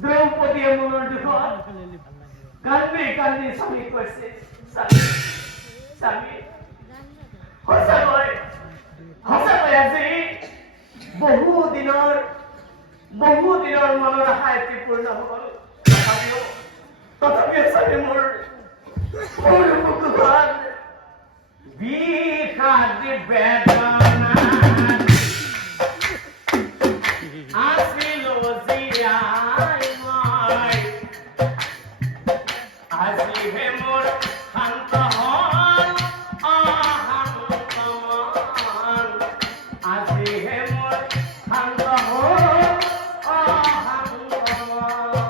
দ্রৌপদী মনের দুঃখ কান্দে কান্দে স্বামী কইছে স্বামী স্বামী সঁচাকৈ আজি বহুদিনৰ মনৰ আশা এটি পূৰ্ণ হ'ল তথাপিও স্বামী মোৰ বুকুখন বিষাদি বেদনা আছিলো জীয়াই মই আজিহে মোৰ শান্ত হ'ল অশান্ত মন আজিহে মোৰ শান্ত হ'ল অশান্ত মন